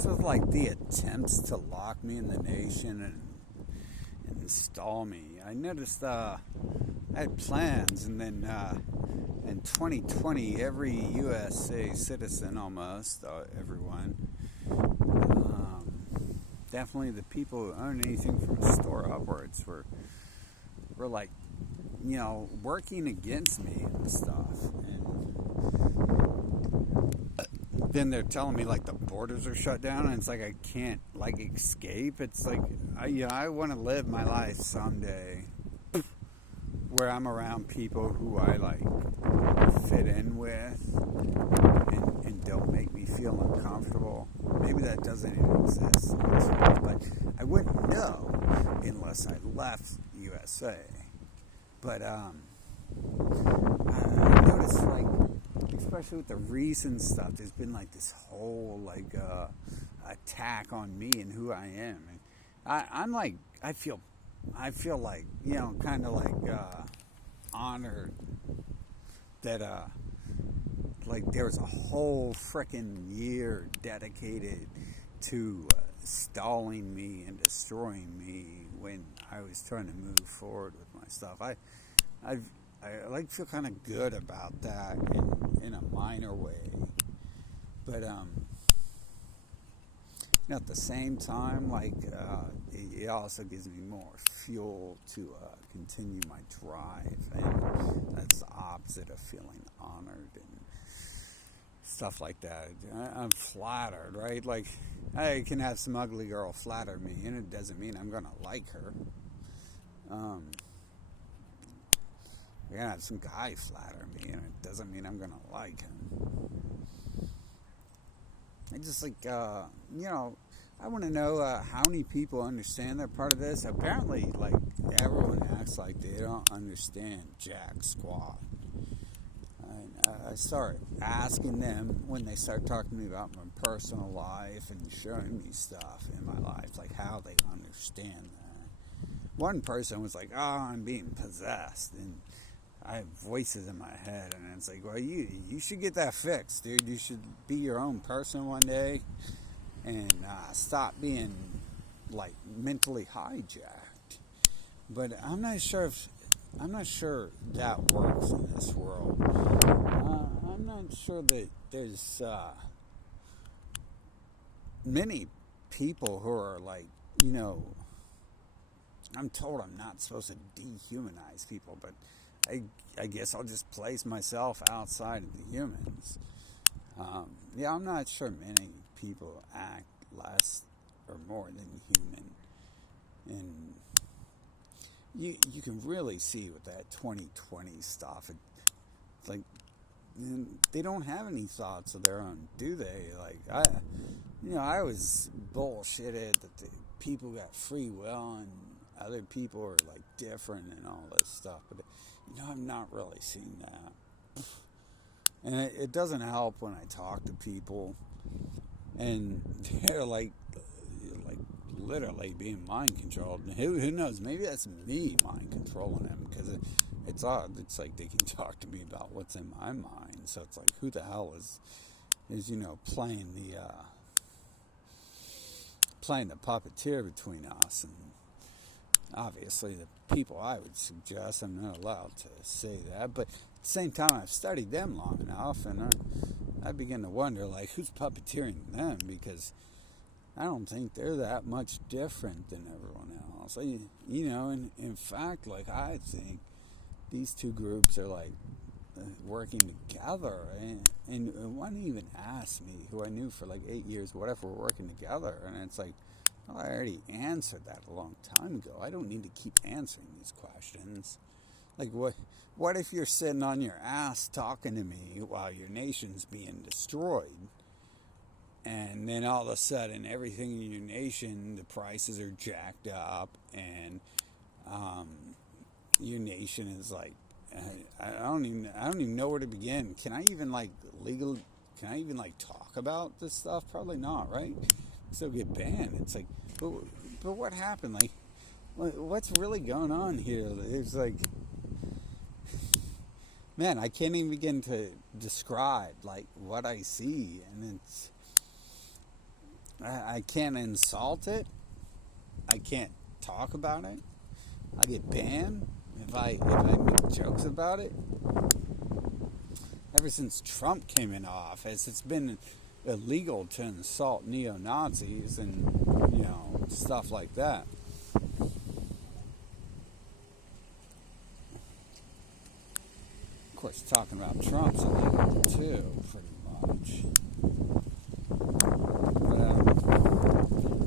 So like the attempts to lock me in the nation and install me, I noticed I had plans, and then in 2020, every USA citizen, almost everyone, definitely the people who own anything from a store upwards, were like, working against me and stuff. And then they're telling me like the borders are shut down, and it's like I can't like escape. It's like I want to live my life someday where I'm around people who I like fit in with and don't make me feel uncomfortable. Maybe that doesn't even exist in this world, but I wouldn't know unless I left USA. But I noticed, like, especially with the recent stuff, there's been like this whole like attack on me and who I am. And I'm like, I feel like, kind of like honored that like there was a whole frickin' year dedicated to stalling me and destroying me when I was trying to move forward with my stuff. I like feel kind of good about that in a minor way, but at the same time, like it also gives me more fuel to continue my drive, and that's the opposite of feeling honored and stuff like that. I'm flattered, right? Like I can have some ugly girl flatter me, and it doesn't mean I'm gonna like her. I can have some guy flatter me, and it doesn't mean I'm gonna like him. I just like, I want to know how many people understand that part of this. Apparently, like, everyone acts like they don't understand jack squat. And I start asking them when they start talking to me about my personal life and showing me stuff in my life, like how they understand that. One person was like, "Oh, I'm being possessed," and I have voices in my head, and it's like, well, you should get that fixed, dude. You should be your own person one day, and stop being like mentally hijacked. But I'm not sure that works in this world. I'm not sure that there's many people who are like, I'm told I'm not supposed to dehumanize people, but I guess I'll just place myself outside of the humans. I'm not sure many people act less or more than human. And you can really see with that 2020 stuff. It's like they don't have any thoughts of their own, do they? Like I was bullshitted that the people got free will and other people are like different and all this stuff, but I'm not really seeing that. And it doesn't help when I talk to people and they're like literally being mind controlled. And who knows? Maybe that's me mind controlling them, because it's odd. It's like they can talk to me about what's in my mind. So it's like, who the hell is playing the puppeteer between us? And obviously the people I would suggest, I'm not allowed to say that, but at the same time I've studied them long enough, and I begin to wonder, like, who's puppeteering them, because I don't think they're that much different than everyone else. In fact, like, I think these two groups are like working together, and one even asked me, who I knew for like 8 years, what if we're working together? And it's like, well, I already answered that a long time ago. I don't need to keep answering these questions. Like, what if you're sitting on your ass talking to me while your nation's being destroyed, and then all of a sudden everything in your nation, the prices are jacked up, and your nation is like, I don't even know where to begin. Can I even talk about this stuff? Probably not, right? Still get banned. It's like, but what happened? Like, what's really going on here? It's like, man, I can't even begin to describe like what I see, and I can't insult it. I can't talk about it. I get banned if I make jokes about it. Ever since Trump came into office, it's been illegal to insult neo-Nazis and, stuff like that. Of course, talking about Trump's illegal too, pretty much.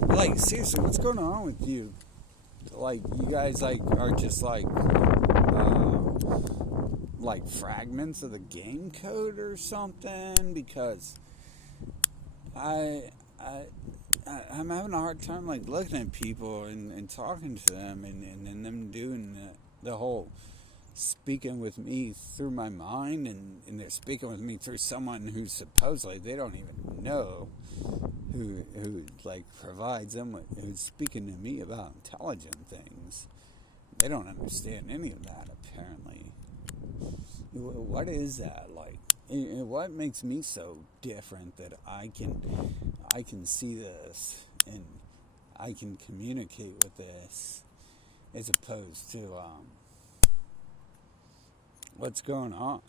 But, like, seriously, what's going on with you? Like, you guys, are just, fragments of the game code or something? Because I'm having a hard time, looking at people and talking to them and them doing the whole speaking with me through my mind, and they're speaking with me through someone who supposedly they don't even know, who provides them with, who's speaking to me about intelligent things. They don't understand any of that, apparently. What is that like? What makes me so different that I can see this and I can communicate with this, as opposed to what's going on?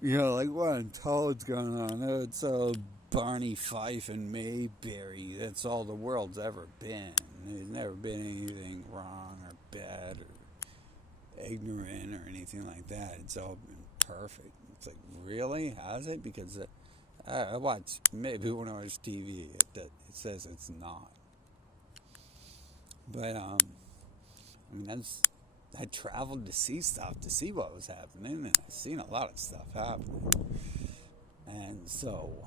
What I'm told is going on. It's Barney Fife and Mayberry. That's all the world's ever been. There's never been anything wrong or bad or ignorant or anything like that. It's all been perfect. It's like, really? Has it? Because I watch, maybe when I watch TV, it says it's not. But, I traveled to see stuff, to see what was happening, and I've seen a lot of stuff happening. And so,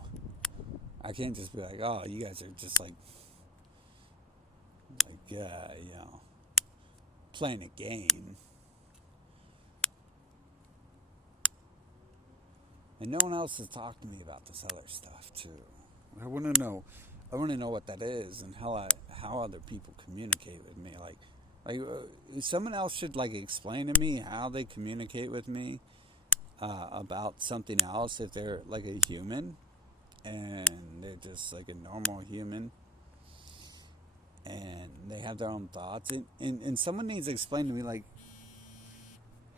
I can't just be like, oh, you guys are just playing a game. And no one else has talked to me about this other stuff too. I want to know what that is and how other people communicate with me. Someone else should explain to me how they communicate with me about something else, if they're a human and they're just a normal human and they have their own thoughts, and someone needs to explain to me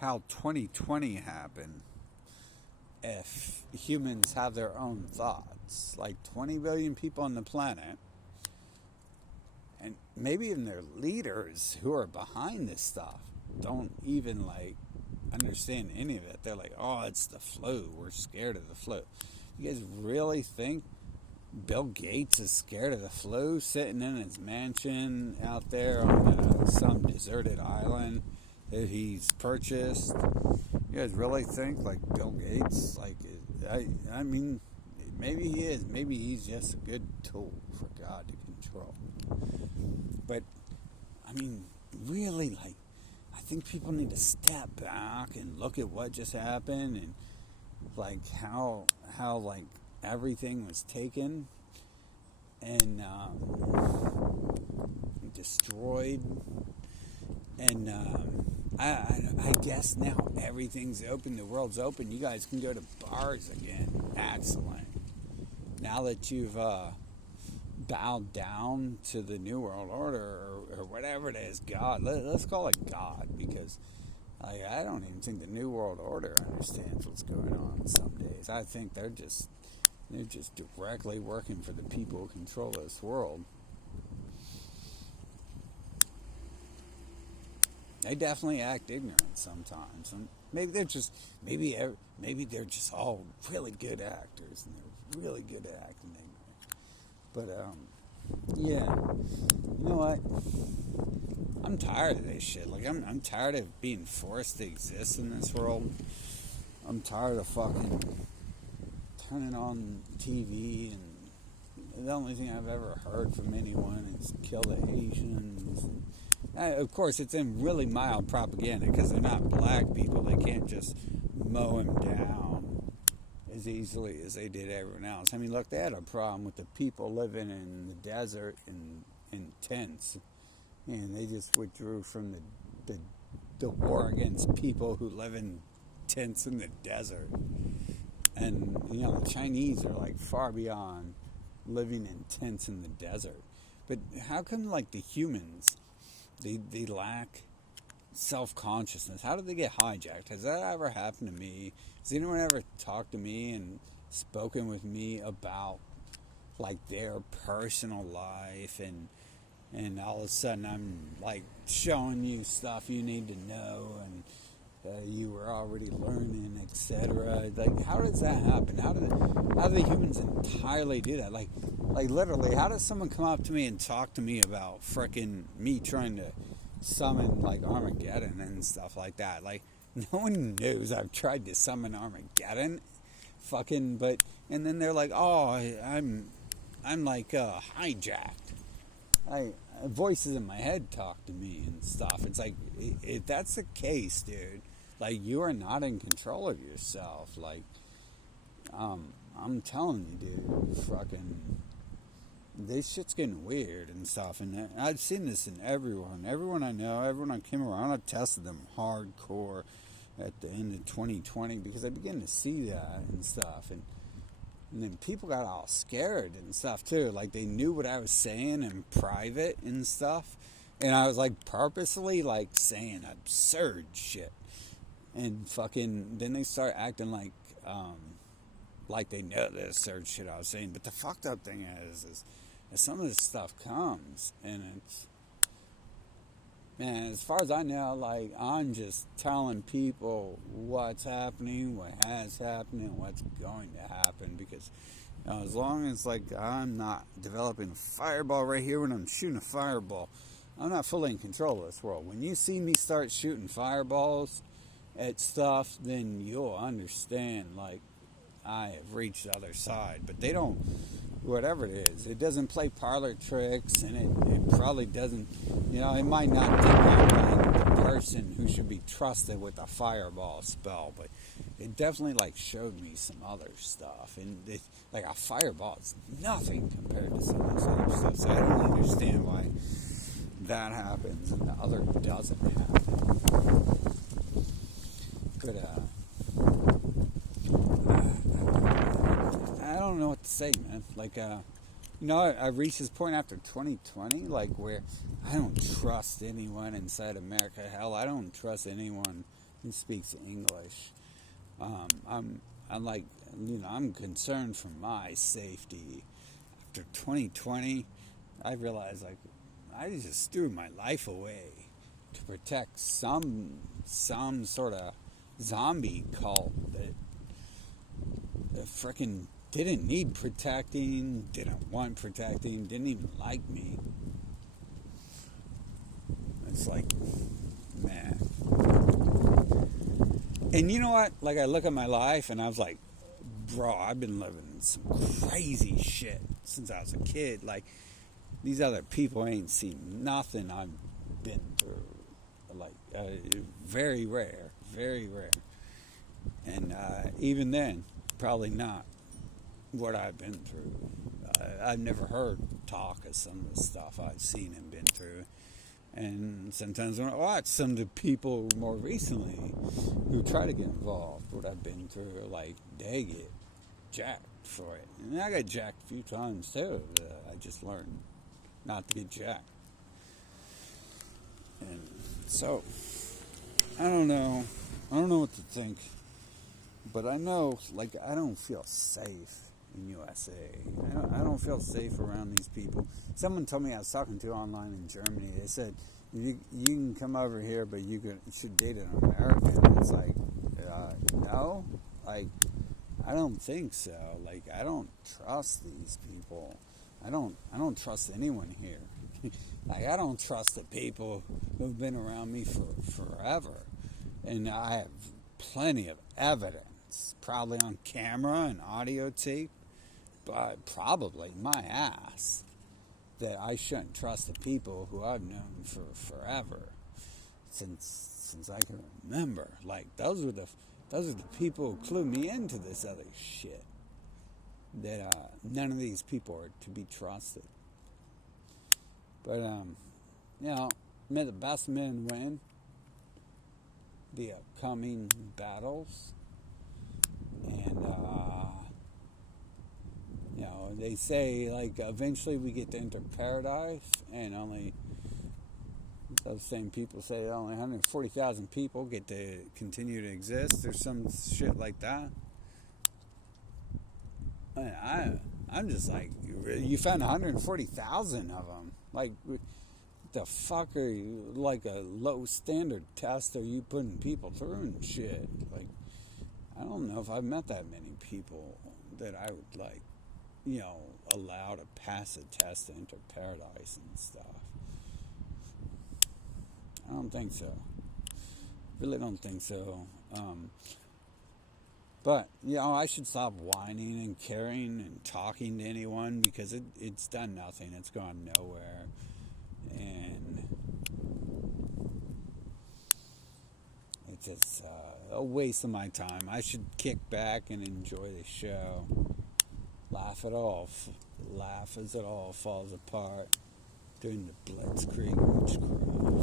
how 2020 happened. If humans have their own thoughts, 20 billion people on the planet, and maybe even their leaders who are behind this stuff don't even understand any of it. They're like, oh, it's the flu. We're scared of the flu. You guys really think Bill Gates is scared of the flu, sitting in his mansion out there on some deserted island that he's purchased? You guys really think Bill Gates? I mean, maybe he is. Maybe he's just a good tool for God to control. But I mean, really, I think people need to step back and look at what just happened and how everything was taken and destroyed. And I guess now everything's open. The world's open. You guys can go to bars again. Excellent. Now that you've bowed down to the New World Order or whatever it is, God. Let's call it God, because I don't even think the New World Order understands what's going on some days. I think they're just directly working for the people who control this world. They definitely act ignorant sometimes, and maybe they're just all really good actors, and they're really good at acting ignorant. But yeah, you know what? I'm tired of this shit. I'm tired of being forced to exist in this world. I'm tired of fucking turning on TV and the only thing I've ever heard from anyone is kill the Asians. Of course, it's in really mild propaganda because they're not black people. They can't just mow them down as easily as they did everyone else. I mean, look, they had a problem with the people living in the desert in tents, and they just withdrew from the war against people who live in tents in the desert. And, the Chinese are far beyond living in tents in the desert. But how come, like, the humans, they lack self-consciousness? How did they get hijacked? Has that ever happened to me? Has anyone ever talked to me and spoken with me about, like, their personal life, and all of a sudden I'm, like, showing you stuff you need to know, and you were already learning, etc. Like, how does that happen? How do the humans entirely do that? Like literally, how does someone come up to me and talk to me about frickin' me trying to summon, like, Armageddon and stuff like that? Like, no one knows I've tried to summon Armageddon, but and then they're like, oh, I'm like hijacked. Voices in my head talk to me and stuff. It's like, if that's the case, dude, like, you are not in control of yourself. Like, I'm telling you, dude, fucking, this shit's getting weird and stuff. And I've seen this in everyone I know, everyone I came around. I've tested them hardcore at the end of 2020 because I began to see that and stuff. And then people got all scared and stuff too. Like, they knew what I was saying in private and stuff. And I was, like, purposely, like, saying absurd shit. And fucking, then they start acting like they know the absurd shit I was saying. But the fucked up thing is some of this stuff comes, and it's, man, as far as I know, like, I'm just telling people what's happening, what has happened, and what's going to happen. Because, you know, as long as, like, I'm not developing a fireball right here when I'm shooting a fireball, I'm not fully in control of this world. When you see me start shooting fireballs at stuff, then you'll understand, like, I have reached the other side. But they don't, whatever it is, it doesn't play parlor tricks, and it probably doesn't, you know, it might not think I'm like the person who should be trusted with a fireball spell, but it definitely, like, showed me some other stuff. And like, a fireball is nothing compared to some of this other stuff, so I don't understand why that happens and the other doesn't happen. But I don't know what to say, man. Like, you know, I reached this point after 2020, like, where I don't trust anyone inside America. Hell, I don't trust anyone who speaks English. I'm like, you know, I'm concerned for my safety. After 2020, I realized, like, I just threw my life away to protect some sort of zombie cult that frickin' didn't need protecting, didn't want protecting, didn't even like me. It's like, man. And you know what? Like, I look at my life and I was like, bro, I've been living some crazy shit since I was a kid. Like, these other people ain't seen nothing I've been through. Like, very rare. And even then, probably not what I've been through. I've never heard talk of some of the stuff I've seen and been through. And sometimes when I watch some of the people more recently who try to get involved, what I've been through, like, they get jacked for it. And I got jacked a few times too. I just learned not to get jacked. And so, I don't know what to think. But I know, like, I don't feel safe in USA. I don't feel safe around these people. Someone told me, I was talking to online in Germany, they said, you can come over here, but you should date an American. It's like, no? Like, I don't think so. Like, I don't trust these people. I don't trust anyone here. Like, I don't trust the people who've been around me for forever. And I have plenty of evidence, probably on camera and audio tape, but probably my ass, that I shouldn't trust the people who I've known for forever, since I can remember. Like, those are the people who clued me into this other shit. That none of these people are to be trusted. But you know, may the best men win the upcoming battles, and you know, they say like eventually we get to enter paradise, and only those same people say only 140,000 people get to continue to exist, or some shit like that. I'm just like, you found 140,000 of them. Like, the fuck are you, like a low standard test are you putting people through and shit? Like, I don't know if I've met that many people that I would like, allow to pass a test to enter paradise and stuff. I don't think so. Really don't think so. But, I should stop whining and caring and talking to anyone, because it's done nothing. It's gone nowhere. And it's just a waste of my time. I should kick back and enjoy the show. Laugh as it all falls apart during the Blitzkrieg witchcraft.